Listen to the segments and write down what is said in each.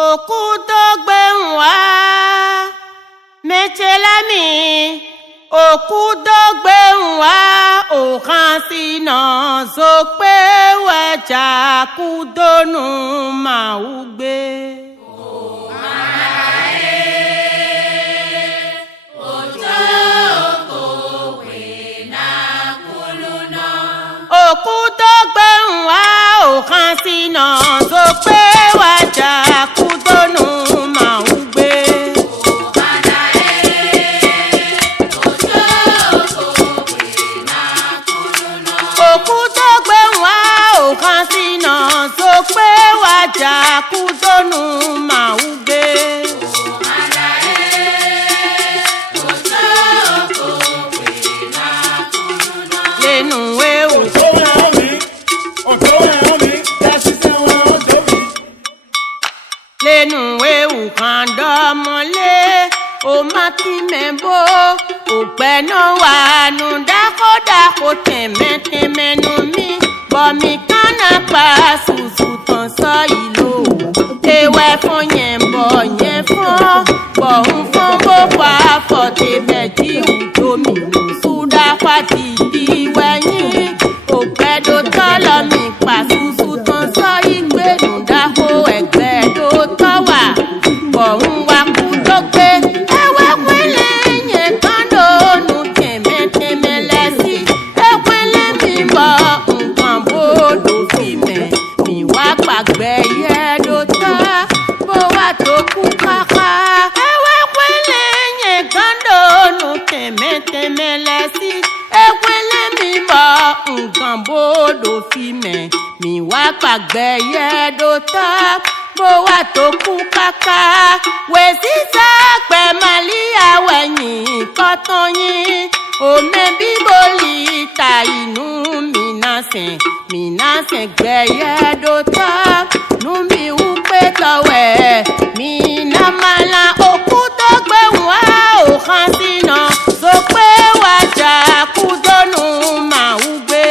òkú tó gbé ń wá mẹ́tẹ́lámì òkú tó gbé ń wá òkan sínú sọ pé wẹ́jà kú dónú màá gbé. òkú tó gbé ń wá òkan sínú sọ pé wẹ́jà kú dónú màá gbé. òkú tó gbé ń wá òkan sínú sọ pé wẹ́jà kú dónú màá gbé. lẹ́nu ewu. lẹ́nu ewu kan dọ́mọlé o má kí mẹ́bó òpẹ́ náà wà nù dákódàkó tẹ̀mẹ́tẹ̀mẹ́nu mi bọ̀mí kánà pa ṣùṣù tàn sọ ìlò ewẹ́ fún yẹn bọ̀ yẹn fún bọ̀hún fún bó pa fọ̀tẹ̀bẹ̀ tí ìwúdó mi lò súdà pàtì ìwẹ̀yìn òpẹ́ tó tọ́lọ́ mi pa ṣùṣù tàn sọ ìgbénu dákó ẹgbẹ́ tó tọ́ wà bọ̀hún wa kú tó gbé ewé pínlẹ̀ yẹn kán lónú tẹ̀mẹ́tẹ̀mẹ́ lẹ́sí ewélé mi bọ̀ nǹkan bòdò fi mẹ́ mi wá gbàgbẹ́ yẹ ló tọ́ bó wà tó kú káká ewé pínlẹ̀ yẹn kán lónú tẹ̀mẹ́tẹ̀mẹ́ lẹ́sí ewélé mi bọ̀ nǹkan bòdò fi mẹ́ mi wá gbàgbẹ́ yẹ ló tọ́ bó wà tó kú káká wèsì sápẹ́ màlíà wẹ̀yìn kọ́tán yín òmẹ bíbélì ta inú mìnàsẹ̀ gbẹ̀yẹ dòtọ́ nú mi wú pé tọ̀wẹ̀ mìnàmàlà òkú tó gbé wá òkan sínú sọ pé wájà kú dónú màá wú gbé.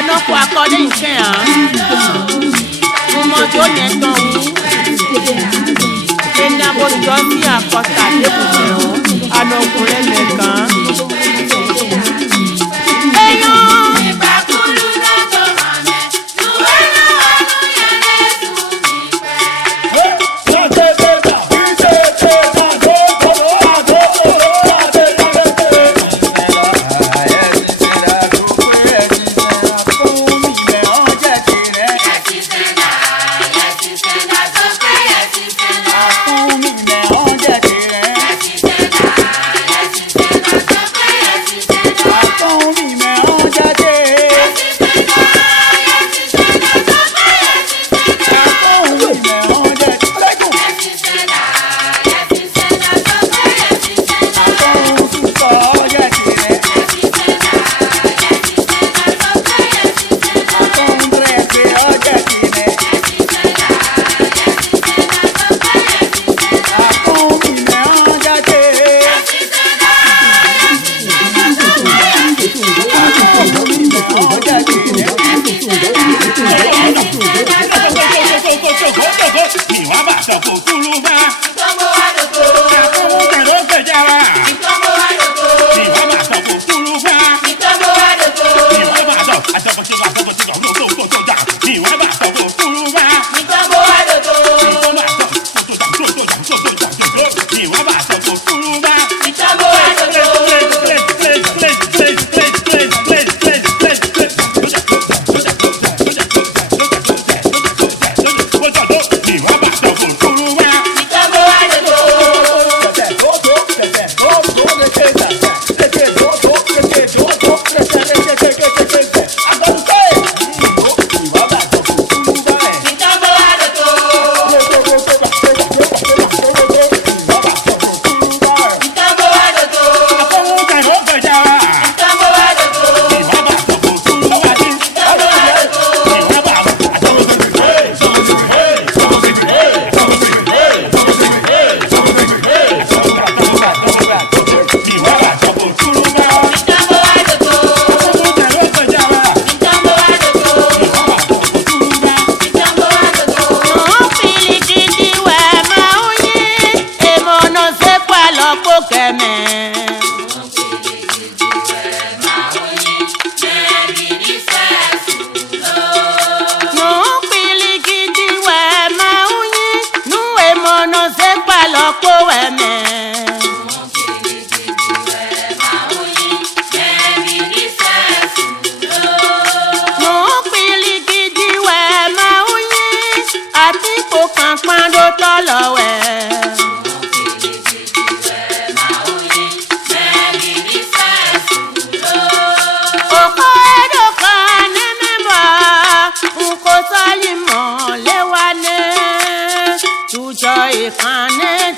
anoko akɔle nsɛn hã mɔdzo nyɛ tɔn wu enabo jɔ si akɔta dekutɛ o anɔkun lɛ mɛ kan eyan.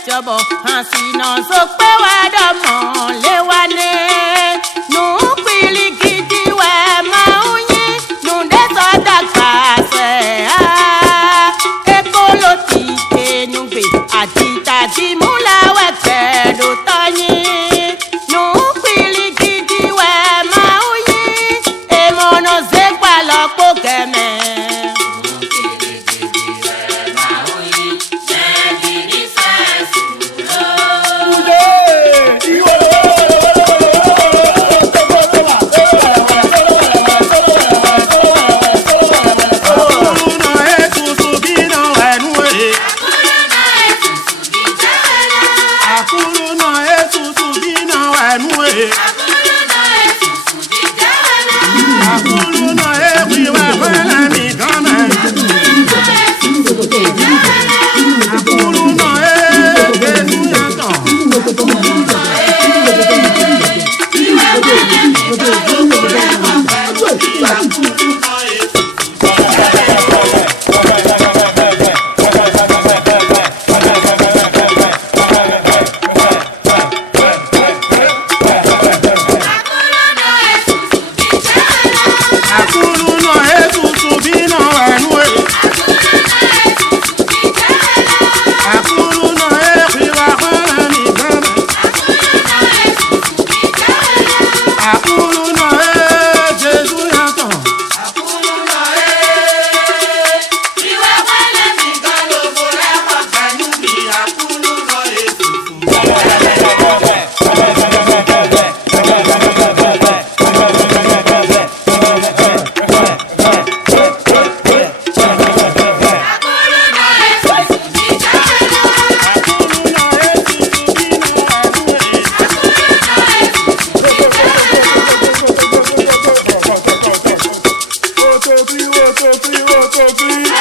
Jọbọ àsìnà sọ pé wà dọmọ léwálé nù pìlì gidi wẹ máa ń yín nù dé sọdọ gbàṣẹ á èkó ló ti kéénùgbè àti tàbí múláwẹ pẹ̀lú tọyín nù pìlì gidi wẹ máa ń yín èmọ̀nà ṣègbà lọ́pọ̀ gẹ̀mẹ̀. Iwo 1, 2, 3, 1, 2, 3, 1, 2, 3.